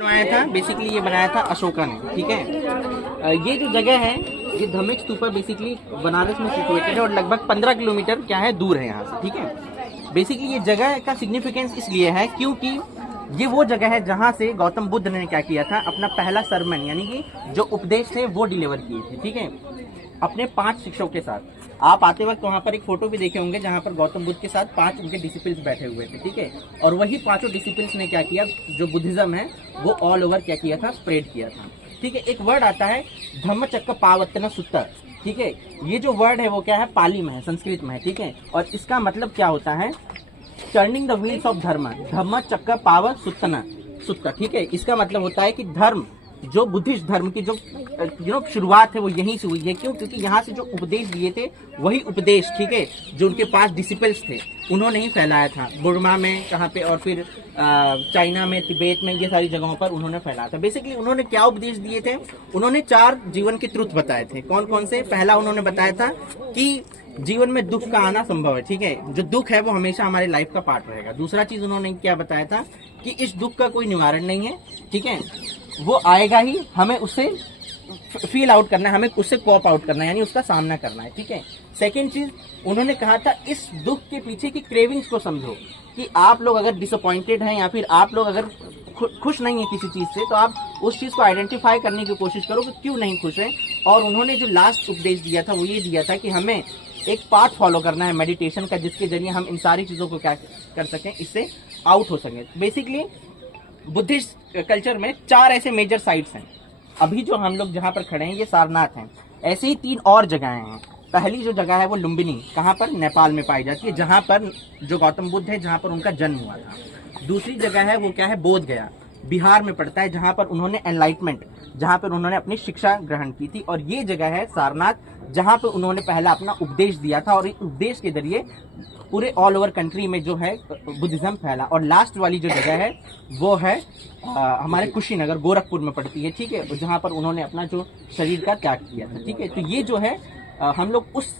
बनवाया था, बेसिकली ये बनाया था अशोका ने, ठीक है। ये जो जगह है ये धम्मिक स्तूपा बेसिकली बनारस में सिचुएटेड है और लगभग 15 किलोमीटर क्या है दूर है यहाँ से, ठीक है। बेसिकली ये जगह का सिग्निफिकेंस इसलिए है क्योंकि ये वो जगह है जहाँ से गौतम बुद्ध ने क्या किया था, अपना पहला सरमन यानी कि जो उपदेश थे वो डिलीवर किए थे, ठीक है, अपने 5 शिष्यों के साथ। आप आते वक्त वहाँ पर एक फोटो भी देखे होंगे जहाँ पर गौतम बुद्ध के साथ 5 उनके डिसिपल्स बैठे हुए थे, ठीक है। और वही 5 डिसिपल्स ने क्या किया, जो बुद्धिज्म है वो ऑल ओवर क्या किया था, स्प्रेड किया था, ठीक है। एक वर्ड आता है धम्मचक्र पावत्तन सुत्तर, ठीक है। ये जो वर्ड है वो क्या है, पाली में है, संस्कृत में है, ठीक है। और इसका मतलब क्या होता है, टर्निंग द व्हील्स ऑफ धर्म, धम्म चक्र पावर सुत्तना सुत्ता, ठीक है। इसका मतलब होता है कि धर्म, जो बुद्धिस्ट धर्म की जो शुरुआत है वो यहीं से हुई है। क्यों? क्योंकि यहाँ से जो उपदेश दिए थे वही उपदेश, ठीक है, जो उनके पास डिसिपल्स थे उन्होंने ही फैलाया था। बुर्मा में कहाँ पे, और फिर चाइना में, तिब्बत में, ये सारी जगहों पर उन्होंने फैलाया था। बेसिकली उन्होंने क्या उपदेश दिए थे, उन्होंने 4 जीवन के ट्रुथ बताए थे। कौन कौन से? पहला उन्होंने बताया था कि जीवन में दुख का आना संभव है, ठीक है, जो दुख है वो हमेशा हमारे लाइफ का पार्ट रहेगा। दूसरा चीज उन्होंने क्या बताया था कि इस दुख का कोई निवारण नहीं है, ठीक है, वो आएगा ही, हमें उससे फील आउट करना है, हमें उससे कॉप आउट करना है, यानी उसका सामना करना है, ठीक है। सेकेंड चीज उन्होंने कहा था, इस दुख के पीछे की क्रेविंग्स को समझो, कि आप लोग अगर डिसअपॉइंटेड हैं या फिर आप लोग अगर खुश नहीं है किसी चीज से, तो आप उस चीज को आइडेंटिफाई करने की कोशिश करो कि क्यों नहीं खुश है। और उन्होंने जो लास्ट उपदेश दिया था वो ये दिया था कि हमें एक पाथ फॉलो करना है मेडिटेशन का, जिसके जरिए हम इन सारी चीजों को क्या कर सकें, इससे आउट हो सकें। बेसिकली बुद्धिस्ट कल्चर में 4 ऐसे मेजर साइट्स हैं। अभी जो हम लोग जहाँ पर खड़े हैं ये सारनाथ हैं, ऐसे ही 3 और जगहें हैं। पहली जो जगह है वो लुम्बिनी, कहाँ पर, नेपाल में पाई जाती है, जहाँ पर जो गौतम बुद्ध है, जहाँ पर उनका जन्म हुआ था। दूसरी जगह है वो क्या है, बोध गया, बिहार में पड़ता है, जहाँ पर उन्होंने एनलाइटमेंट, जहाँ पर उन्होंने अपनी शिक्षा ग्रहण की थी। और ये जगह है सारनाथ, जहाँ पर उन्होंने पहला अपना उपदेश दिया था और इस उपदेश के जरिए पूरे ऑल ओवर कंट्री में जो है बुद्धिज्म फैला। और लास्ट वाली जो जगह है वो है हमारे कुशीनगर, गोरखपुर में पड़ती है, ठीक है, जहाँ पर उन्होंने अपना जो शरीर का त्याग किया था, ठीक है। तो ये जो है हम लोग उस